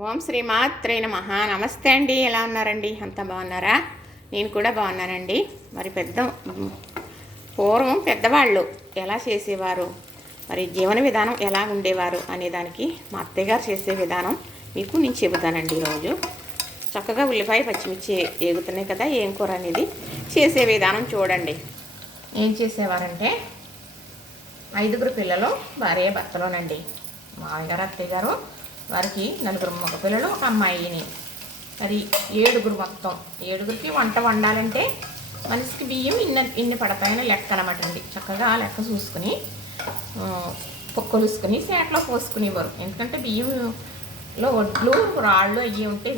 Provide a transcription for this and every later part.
ఓం శ్రీమాత్రే నమః. నమస్తే అండి. ఎలా ఉన్నారండి? అంతా బాగున్నారా? నేను కూడా బాగున్నానండి. మరి పూర్వం పెద్దవాళ్ళు ఎలా చేసేవారు, మరి జీవన విధానం ఎలా ఉండేవారు అనేదానికి మా అత్తయ్య గారు చేసే విధానం మీకు నేను చెబుతానండి. ఈరోజు చక్కగా ఉల్లిపాయ పచ్చిమిర్చి ఏగుతున్నాయి కదా, ఏం కూర అనేది చేసే విధానం చూడండి. ఏం చేసేవారంటే 5 పిల్లలు భార్య భర్తలోనండి. మామయ్య గారు అత్తయ్య గారు వారికి 4 మగ పిల్లలు, ఒక అమ్మాయిని. అది 7 మొత్తం. 7కి వంట వండాలంటే మనిషికి బియ్యం ఇన్ని పడతాయని లెక్క అనమాట అండి. చక్కగా లెక్క చూసుకుని కొలుసుకుని సేట్లో పోసుకునేవారు. ఎందుకంటే బియ్యంలో వడ్లు రాళ్ళు అవి ఉంటే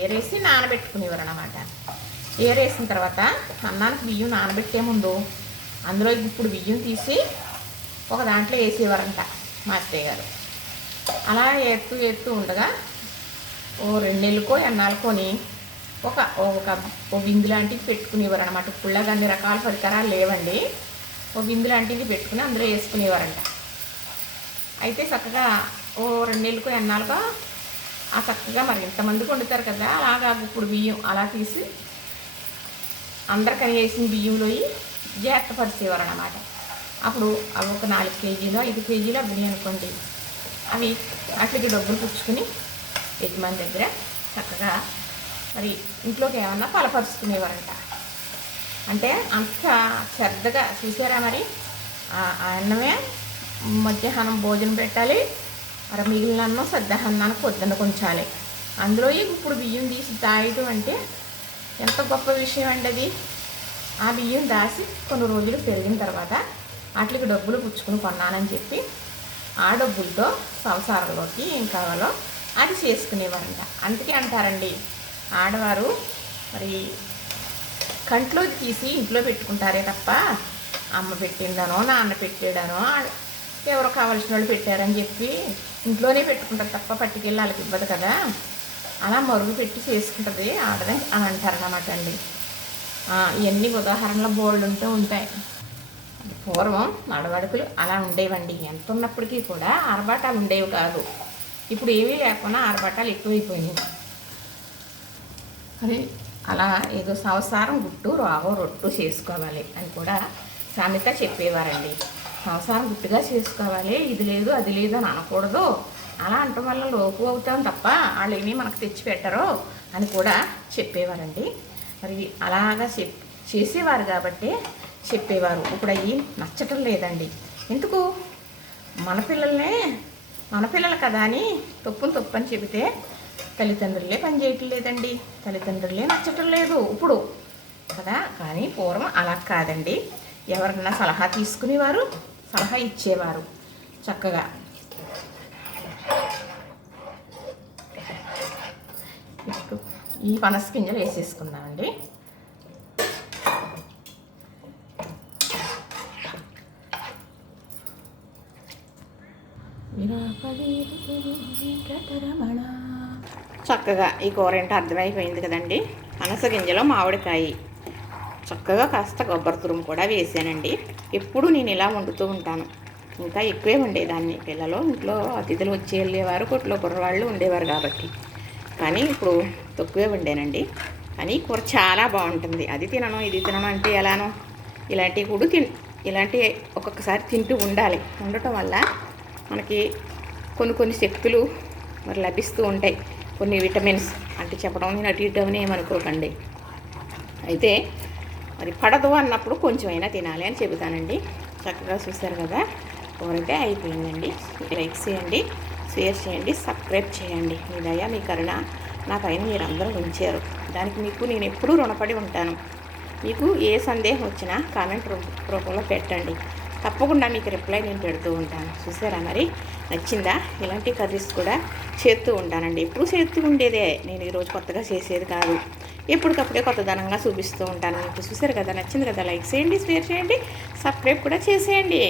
ఏరేసి నానబెట్టుకునేవారు అనమాట. ఏరేసిన తర్వాత అన్నానికి బియ్యం నానబెట్టే ముందు అందులో ఇప్పుడు బియ్యం తీసి ఒక దాంట్లో వేసేవారంట మా అత్తయ్య గారు. అలా ఎత్తు ఉండగా ఓ 2 నెలలకో ఎన్నాళ్ళకోని ఒక బిందు లాంటిది పెట్టుకునేవారు అనమాట. పుల్లగా అన్ని రకాల పరికరాలు లేవండి. ఓ బిందు లాంటిది పెట్టుకుని అందులో వేసుకునేవారంట. అయితే చక్కగా ఓ 2 నెలలకో ఎన్నాళ్ళకో ఆ చక్కగా మరి ఇంతమందికి వండుతారు కదా, అలాగా ఇప్పుడు బియ్యం అలా తీసి అందరికని వేసిన బియ్యంలో జాగ్రత్తపరిచేవారు అన్నమాట. అప్పుడు అవి ఒక 4 కేజీలు 5 కేజీలు అవి అనుకోండి, అవి వాటికి డబ్బులు పుచ్చుకుని యజమాని దగ్గర చక్కగా మరి ఇంట్లోకి ఏమన్నా పలపరుచుకునేవారంట. అంటే అంత శ్రద్ధగా చూసారా. మరి ఆ అన్నమే మధ్యాహ్నం భోజనం పెట్టాలి, మరి మిగిలిన అన్నం సద్దహన్నాన్ని పొద్దున్న కొంచాలి. అందులో ఇప్పుడు బియ్యం తీసి దాయటం అంటే ఎంత గొప్ప విషయం అండి అది. ఆ బియ్యం దాసి కొన్ని రోజులు పెరిగిన తర్వాత వాటికి డబ్బులు పుచ్చుకుని కొన్నానని చెప్పి ఆ డబ్బులతో సంసారంలోకి ఏం కావాలో అది చేసుకునేవారంట. అందుకే అంటారండి, ఆడవారు మరి కంట్లో తీసి ఇంట్లో పెట్టుకుంటారే తప్ప అమ్మ పెట్టిందనో నాన్న పెట్టాడనో ఎవరో కావాల్సిన వాళ్ళు పెట్టారని చెప్పి ఇంట్లోనే పెట్టుకుంటారు తప్ప పట్టుకెళ్ళి వాళ్ళకి ఇవ్వదు కదా, అలా మరుగు పెట్టి చేసుకుంటుంది ఆడదే అని అంటారన్నమాట అండి. ఇవన్నీ ఉదాహరణలు బోల్డ్ ఉంటాయి. పూర్వం నడవడుకులు అలా ఉండేవండి. ఎంత ఉన్నప్పటికీ కూడా ఆర్భాటాలు ఉండేవి కాదు. ఇప్పుడు ఏమీ లేకుండా ఆర్భాటాలు ఎక్కువైపోయినాయి. మరి అలా ఏదో సంసారం గుట్టు రాగో రొట్టు చేసుకోవాలి అని కూడా సామెత చెప్పేవారండి. సంసారం గుట్టుగా చేసుకోవాలి, ఇది లేదు అది లేదు అని అనకూడదు. అలా అనటం వల్ల లోపు అవుతాం తప్ప వాళ్ళు ఏమీ మనకు తెచ్చి పెట్టరో అని కూడా చెప్పేవారండి. మరి అలాగా చేసేవారు కాబట్టి చెప్పేవారు. ఇప్పుడు అవి నచ్చటం లేదండి. ఎందుకు మన పిల్లలు కదా అని తప్పని చెబితే తల్లిదండ్రులే పని చేయటం లేదండి. తల్లిదండ్రులే నచ్చటం లేదు ఇప్పుడు కదా. కానీ పూర్వం అలా కాదండి. ఎవరన్నా సలహా తీసుకునేవారు, సలహా ఇచ్చేవారు చక్కగా. ఇప్పుడు ఈ పనస గింజలు వేసేసుకున్నామండి. చక్కగా ఈ కూర ఏంటో అర్థమైపోయింది కదండి. పనస గింజలో మామిడికాయ చక్కగా కాస్త కొబ్బరి తురుము కూడా వేసానండి. ఎప్పుడు నేను ఇలా వండుతూ ఉంటాను. ఇంకా ఎక్కువే ఉండేదాన్ని. పిల్లలు ఇంట్లో అతిథులు వచ్చి వెళ్ళేవారు, కొట్లో కుర్రవాళ్ళు ఉండేవారు కాబట్టి. కానీ ఇప్పుడు తక్కువే వండానండి. కానీ కూర చాలా బాగుంటుంది. అది తినను ఇది తినను అంటే ఎలానో ఇలాంటివి కూడా ఇలాంటివి ఒక్కొక్కసారి తింటూ ఉండాలి. ఉండటం వల్ల మనకి కొన్ని శక్తులు మరి లభిస్తూ ఉంటాయి. కొన్ని విటమిన్స్ అంటే చెప్పడం నేను అటు ఇటు అని ఏమనుకోకండి. అయితే మరి పడదు అన్నప్పుడు కొంచెమైనా తినాలి అని చెబుతానండి. చక్కగా చూశారు కదా, కూరైతే అయిపోయిందండి. లైక్ చేయండి, షేర్ చేయండి, సబ్స్క్రైబ్ చేయండి. మీ దయ మీ కరుణ నా పైన మీరు అందరూ ఉంచారు. దానికి మీకు నేను ఎప్పుడూ రుణపడి ఉంటాను. మీకు ఏ సందేహం వచ్చినా కామెంట్ రూపంలో పెట్టండి. తప్పకుండా మీకు రిప్లై నేను పెడుతూ ఉంటాను. చూసారా మరి నచ్చిందా? ఇలాంటి కర్రీస్ కూడా చేస్తూ ఉంటానండి. ఎప్పుడు చేస్తూ ఉండేదే, నేను ఈరోజు కొత్తగా చేసేది కాదు. ఎప్పటికప్పుడే కొత్తదనంగా చూపిస్తూ ఉంటాను. మీకు చూసారు కదా, నచ్చింది కదా, లైక్ చేయండి, షేర్ చేయండి, సబ్స్క్రైబ్ కూడా చేసేయండి.